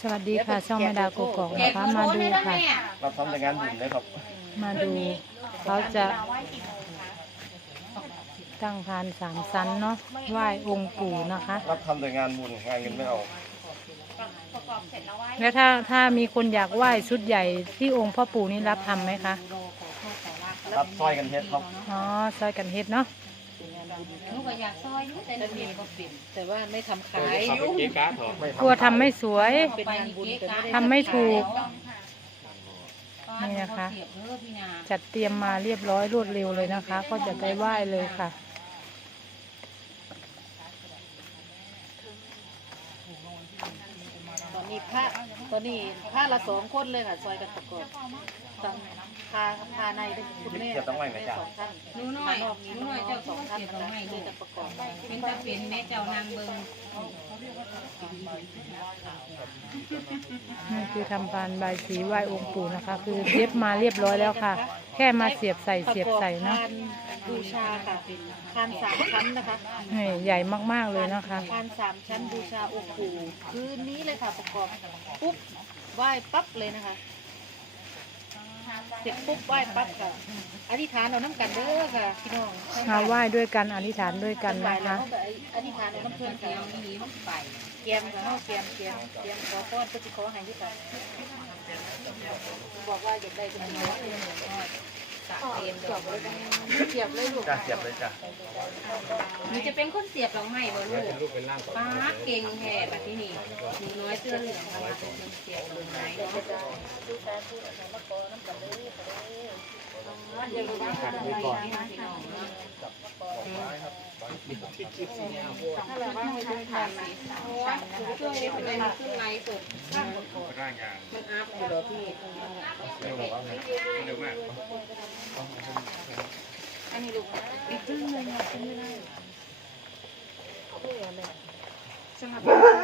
วัสดีค่ะช่องแม่ดาวกกอกนะคะมาดูค่ะเราทำแต่งานบุญเลยครับมาดูเขาจะตั้งพาน3 ชั้นเนาะไหว้องค์ปู่นะคะรับทำแต่งานบุญงานเงินไม่เอาแล้วถ้ามีคนอยากไหว้ชุดใหญ่ที่องค์พ่อปู่นี่รับทำไหมคะรับซอยกันเฮ็ดครับอ๋อซอยกันเฮ็ดเนาะลูกก็อยากซอยอยู่แต่เรียนก็เป็นแต่ว่าไม่ทำขายไม่กลัวทำไม่สวยเป็นงานบุญแต่ไม่ได้ทำไม่ถูกนี่นี่นะนะคะคะจัดเตรียมมาเรียบร้อยรวดเร็วเลยนะคะ ก็จะไปไหว้เลยค่ะตอนนี้ผ้าละ2 คนเลยค่ะซอยกันประกอบตั้งพาในเป็นคุณแม่2 ท่านหนูน้อยนอกนี้หนูน้อยน้เจ้าอง2 ท่านเก็บนะเอาคะให้ช่ดูวยกันประกอบเป็นตาเป็นแม่เจ้านางเบิงนี่คือทำพานบายสีไหว้องค์ปู่นะคะ คือเย็บมาเรียบร้อยแล้วค่ะ แค่มาเสียบใส่เนาะพานบูชาค่ะพาน3 ชั้นนะคะนี่ใหญ่มากๆเลยนะคะพาน3 ชั้นบูชาองค์ปู่คืนนี้เลยค่ะประกอบปุ๊บไหว้ปั๊บเลยนะคะเสร็จปุ๊บไหว้ปั๊บค่ะอธิษฐานเอาน้ำกันเด้อค่ะพี่น้องมาไหว้ด้วยกันอธิษฐานด้วยกันไหว้นะแล้วคะก็อธิษฐานเอาน้ำเพลินเดีค่ะยวมีมันไปเกียมค่ะเฮาเกียมขอพรเพื่อที่ขอให้ที่ค่ะบอกว่าอยากได้เป็นน้อยสะเต็มจบเลยเกียบเลยลูกจ้าเสียบเลยจ้ามันจะเป็นคนเสียบดอกไม้บ่ลูกป้าเก่งแท้แบบนี้นี่หนูน้อยเสื้อเหลืองค่ะมาเป็นคนเสียบดอกไม้เนาะดูตาพูดอะไรมาขอน้ำกันเลยค่ะเดี๋ยวรู้ว่าอะไรนะพี่น้องเนาะถ้าเราว่าไม่ต้องทานนะช่วงนี้เป็นอะไรขึ้นไลฟ์สดมันอัพอยู่เหรอพี่อันนี้ลูกอีกครึ่งนึงขึ้นไม่ได้สำหรับ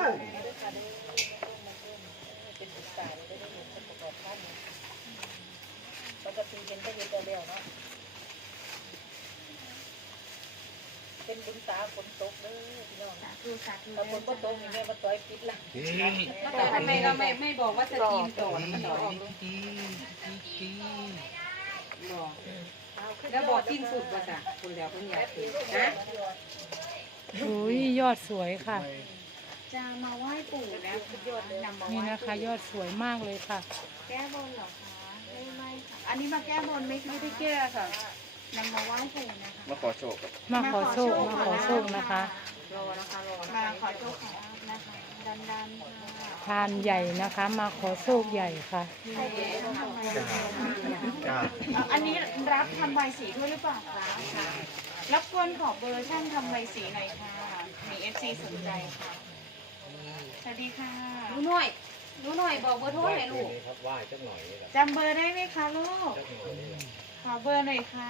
เป็นศึกษาได้เห็นประกอบท่านปกติเป็นก็อยู่ตัวเดียวเนาะเป็นบุญตาฝนตกเด้อพี่น้องถ้าฝนก็ตกนี่แม่มาต่อยปิดละแต่ทำไมเราไม่บอกว่าสตรีมต่อมันออกแล้วบอกสิ้นสุดว่าจ้ะคุณแล้วคุณอยากคือนะอุ้ยยอดสวยค่ะจะมาไหว้ปู่นะนำมานี่ไหว้นะคะ ยอดสวยมากเลยค่ะแก้บนเหรอคะไม่ค่ะ อันนี้มาแก้บนไม่ได้แก้ค่ะนำมาไหว้ปู่นะคะมาขอโชคครับมาขอโชคนะคะรอนะคะรอมาขอโชคขอลาภนะคะดันๆค่ะทานใหญ่นะคะ มาขอโชคใหญ่ค่ะจ้าอันนี้รับทำใบสีด้วยหรือเปล่าคะรับกวนขอเบอร์ช่างทำใบสีหน่อยค่ะมี FC สนใจค่ะสวัสดีค่ะหนูหน่อยบอกเบอร์โทรให้ลูกจำเบอร์ได้ไหมคะลูกขอเบอร์หน่อยค่ะ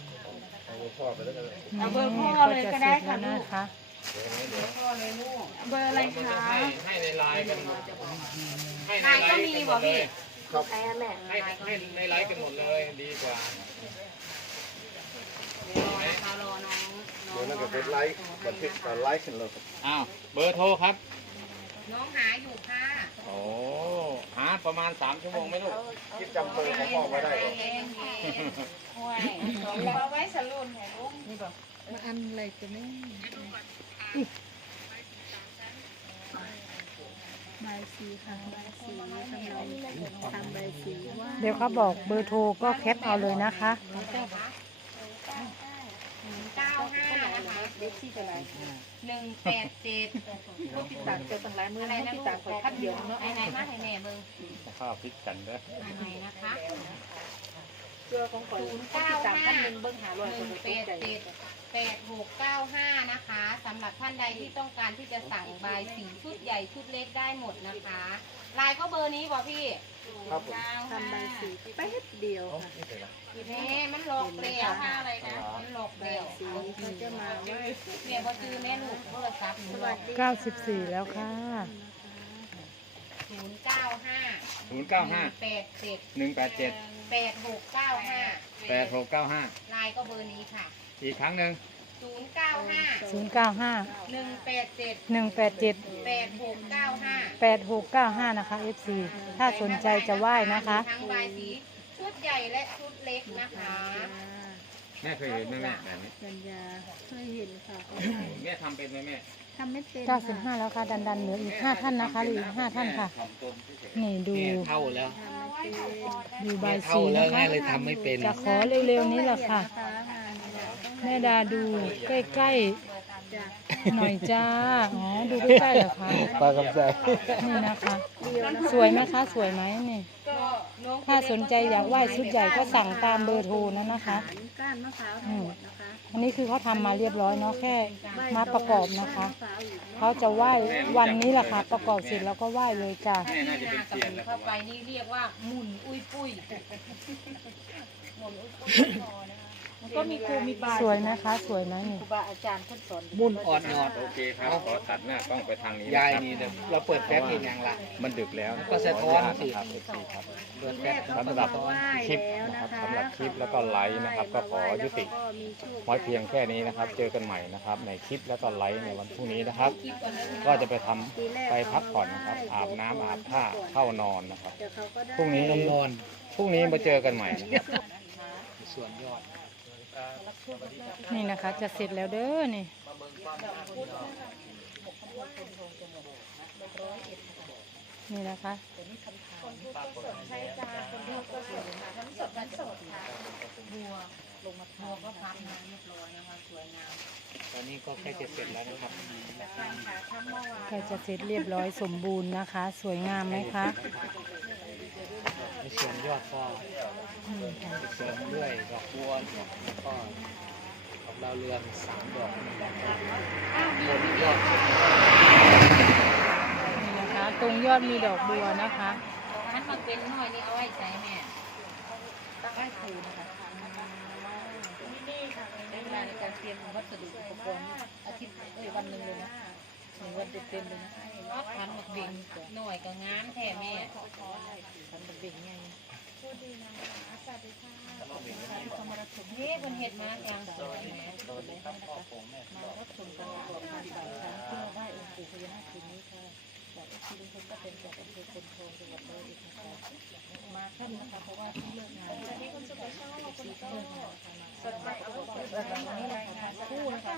เอาเบอร์พ่อเลยก็ได้ค่ะลูกนะคะพ่อเลยลูกเบอร์อะไรคะให้ในไลน์กันนายก็มีบอกพี่ใครอะแม่ให้ในไลน์กันหมดเลยดีกว่ารอน้องเดี๋ยวนั่นก็เป็นไลค์บันทึกการไลค์ขึ้นเลยครับอ้าวเบอร์โทรครับน้องหาอยู่ค่ะโอ้หาประมาณ3 ชั่วโมงไหมลูกคิดจำเบอร์ของพ่อไม่ได้หรอกห่วยเอาไว้สรุนให้ลูกมาอันอะไรจะไม่ใบสีค่ะใบสีกำลังทำใบสีว่าเดี๋ยวเขาบอกเบอร์โทรก็แคปเอาเลยนะคะ 95นะคะเด็กที่จะไร 187 ลูกติดตามเจ้าต่างหลายมือให้ติดตามคนขั้นเดียวเนาะไหนมาให้แม่เบิ่งข้าวพริกกันเด้อไหนนะคะเชื่อของข่อยติดตามขั้นหนึ่งเบิ้งหาลอยคนไปใจ 8695นะคะสำหรับท่านใดที่ต้องการที่จะสั่งใบสีชุดใหญ่ชุดเล็กได้หมดนะคะลายก็เบอร์นี้บอกพี่ครับผมทำใบสีแป๊บเดียวค่ะแม่มันหลอกเปลี่ยวค่ะอะไรนะมันหลอกเปลี่ยวสีเขาจะมาไหว้เนี่ยพอซื้อแม่ลูกโทรศัพท์หนูสวัสดี 94 แล้วค่ะ 095 187 8695 8695 ลายก็เบอร์นี้ค่ะอีกครั้งหนึ่ง 095 095 187 187 8695 นะคะ FC ถ้าสนใจจะไหว้นะคะทั้งใบสีชุดใหญ่และชุดเล็กนะคะแม่เคยเห็นไหมแม่แบบนี้ปัญญาเคยเห็นค่ะแม่ทำเป็นไหมแม่ทำไม่เป็น 95แล้วค่ะดันเหลืออีก5ท่านนะคะเหลืออีก5ท่านค่ะทำตนที่เสร็จนี่ดูเท่าแล้วดูใบเท่าสีแล้วนะแม่คะเลยทำไม่เป็นจะขอเร็วๆนี้แหละค่ะ แม่ดาดูใกล้ๆหน่อยจ้า อ๋อ ดูใกล้ๆเหรอคะปลากำไสนี่นะคะ สวยไหมคะ สวยไหมนี่ ถ้าสนใจอยากไหว้ชุดใหญ่ก็สั่งตามเบอร์โทรนั้นนะคะก้านมะพร้าวทั้งหมดนะคะอันนี้คือเขาทำมาเรียบร้อยเนาะแค่มาประกอบนะคะ เขาจะไหว้วันนี้แหละค่ะ ประกอบเสร็จแล้วก็ไหว้เลยจ้าแม่น่าจะเป็นกับเซียนหมูแล้วเข้าไปนี่เรียกว่าหมุนอุ้ยปุ้ยมันก็มีครูมีบาสวยนะคะ สวยไหมนี่ครูบาอาจารย์ท่านสอนบุญอ่อนนอดโอเคครับขอตัดหน้ากล้องไปทางนี้ยายนะครับนี่เนี่ยเราเปิดแฟลชเห็นยังละมันดึกแล้วก็สะท้อนสิครับ FC ครับเปิดแฟลชสำหรับคลิปนะครับสำหรับคลิปแล้วก็ไลฟ์นะครับ ก็ขอยุติไว้เพียงแค่นี้นะครับ เจอกันใหม่นะครับ ในคลิปแล้วก็ไลฟ์ในวันพรุ่งนี้นะครับ ก็จะไปทำไปพักผ่อนนะครับ อาบน้ำอาบผ้าเข้านอนนะครับเดี๋ยวเขาก็ได้พรุ่งนี้นอนพรุ่งนี้มาเจอกันใหม่นะครับส่วนยอดนี่นะคะ จะเสร็จแล้วเด้อนี่ นี่นะคะบัวก็พับมาเรียบร้อยนะคะสวยงามตอนนี้ก็ใกล้จะเสร็จแล้วนะครับใกล้จะเสร็จเรียบร้อยสมบูรณ์นะคะ สวยงามไหมคะในส่วนยอดก็เสริมด้วยดอกบัวแล้วก็ดอกดาวเรือง3 ดอกบนยอดนี่นะคะ ตรงยอดมีดอกบัวนะคะอันมาเป็นน้อยนี่เอาไว้ใส่แม่ตั้งไว้ครูนะคะใช้เวลาในการเตรียมวัสดุอุปกรณ์อาทิตย์วันหนึ่งเลยนะ1 วันเต็มๆเลยนะพันหมกเบ่งหน่อยก็งามแท้แม่ทำเป็นเบ่งไงนี่คนเห็ดมาอย่างสวยแม่มารับชมการประกอบการบ่ายครั้งเพื่อไหว้องค์ปู่พญานาคคืนนี้ค่ะจากที่ลุงพลก็เป็นจากอำเภอคนทองจังหวัดร้อยเอ็ดนะคะมาท่านนะคะเพราะว่าที่เลิกงานวันนี้คนสุขภาพคนที่เลิกงานสดใสเอาไว้วันนี้นะคะคู่นะคะ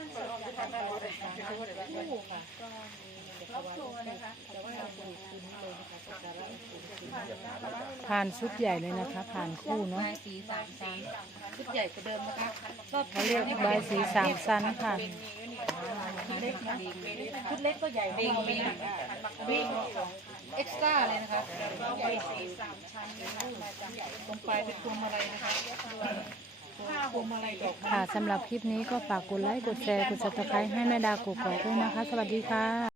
คู่ค่ะรับโชว์นะคะแต่ว่าเราจะคืนนี้เลยนะคะสักการะองค์ปู่คืนนี้ผ่านชุดใหญ่เลยนะคะ ผ่านคู่เนาะใบสีสามชั้นชุดใหญ่กว่าเดิมนะคะรอบเขาเรียกใบสี3 ชั้นค่ะชุดเล็กนะชุดเล็กก็ใหญ่เบงเบงเบงเอ็กซ์ตร้าเลยนะคะใหญ่สี3 ชั้นตรงปลายเป็นพวงมาลัยนะคะพวงมาลัยดอกไม้ค่ะสำหรับคลิปนี้ก็ฝากกดไลค์ กดแชร์ กด Subscribe ให้แม่ดากกอกๆด้วยนะคะ สวัสดีค่ะ